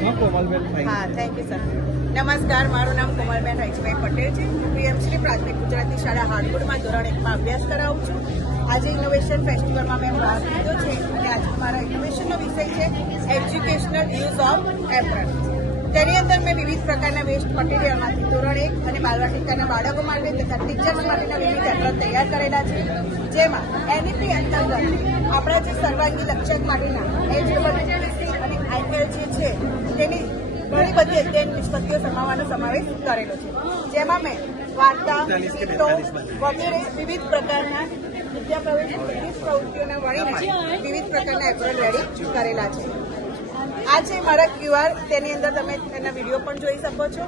હા, thank you sir. નમસ્કાર, મારું નામ કોમલબેન રહીશભાઈ પટેલ છે. પીએમશ્રી પ્રાથમિક ગુજરાતી શાળા હાડગુડમાં ધોરણ 1માં અભ્યાસ કરાવું છું. આજે ઇનોવેશન ફેસ્ટિવલમાં મેં ભાગ લીધો છે અને આજે મારા ઇનોવેશનનો વિષય છે એજ્યુકેશનલ યુઝ ઓફ એપ્રન. તેની અંદર મેં વિવિધ પ્રકારના વેસ્ટ મટીરિયલમાંથી ધોરણ 1 અને બાલવાટિકાના બાળકો માટે તથા ટીચર્સ માટેના વિવિધ એપ્રન તૈયાર કરેલા છે. જેમાં એનઈપી અંતર્ગત આપણા જે સર્વાંગી લક્ષ્યાંક માટેના HWC અને IL જે છે તેની ઘણી બધી અધ્યયન નિષ્પત્તિઓ સમાવવાનો સમાવેશ કરેલો છે. જેમાં મેં વાર્તા, ગીતો વગેરે વિવિધ પ્રકારના વિદ્યા પ્રવેશ વિવિધ પ્રવૃત્તિઓને વળીને વિવિધ પ્રકારના એપ્રન રેડી કરેલા છે. આ છે મારા QR, તેની અંદર તમે એના વિડીયો પણ જોઈ શકો છો.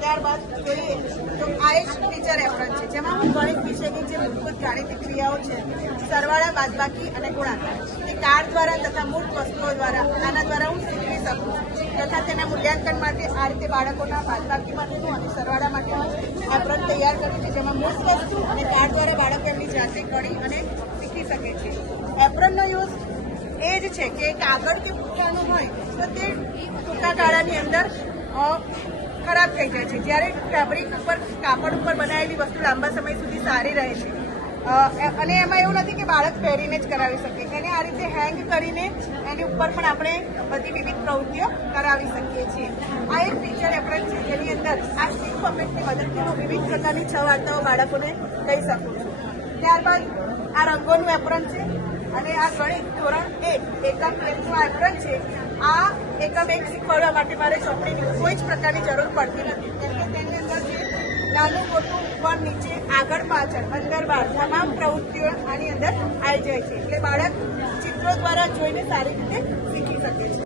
ત્યારબાદ જોઈએ તો આ એક ટીચર એપ્રન છે, જેમાં હું ગણિત વિષયની જે મૂળભૂત ગાણિતિક ક્રિયાઓ છે, સરવાળા, બાદબાકી અને ગુણાકાર, તે કાર્ડ દ્વારા તથા મૂળ વસ્તુઓ દ્વારા આના દ્વારા હું શીખવી શકું છું. તથા તેના મૂલ્યાંકન માટે આ રીતે બાળકોના બાદબાકી માટેનું અને સરવાળા માટેનું એપ્રન તૈયાર કર્યું છે, જેમાં મૂળ વસ્તુ અને કાર્ડ દ્વારા બાળકો એમની જાતે ગણી અને શીખી શકે છે. એપ્રનનો યુઝ એ જ છે કે કાગળ કે પૂઠાનું હોય તો તે ટૂંકા ગાળાની અંદર ખરાબ થઈ જાય છે, જ્યારે ફેબ્રિક ઉપર, કાપડ ઉપર બનાવેલી વસ્તુ લાંબા સમય સુધી સારી રહે છે. અને એમાં એવું નથી કે બાળક પહેરીને જ કરાવી શકે, એને આ રીતે હેંગ કરીને એની ઉપર પણ આપણે બધી વિવિધ પ્રવૃત્તિઓ કરાવી શકીએ છીએ. આ એક ટીચર એપ્રન છે, જેની અંદર આ સ્ટીક પપેટની મદદથી હું વિવિધ પ્રકારની 6 વાર્તાઓ બાળકોને કહી શકું છું. ત્યારબાદ આ રંગોનું એપ્રન છે અને આ ગણિત ધોરણ 1 એકમ 1 નું એપ્રન છે. આ એકમ 1 શીખવાડવા માટે મારે ચોપડીની કોઈ જ પ્રકારની જરૂર પડતી નથી, કેમ કે તેની અંદર જે નાનું મોટું ઉપર નીચે આગળ પાછળ અંદર બહાર તમામ પ્રવૃત્તિઓ આની અંદર આવી જાય છે, એટલે બાળક ચિત્રો દ્વારા જોઈને સારી રીતે શીખી શકે છે.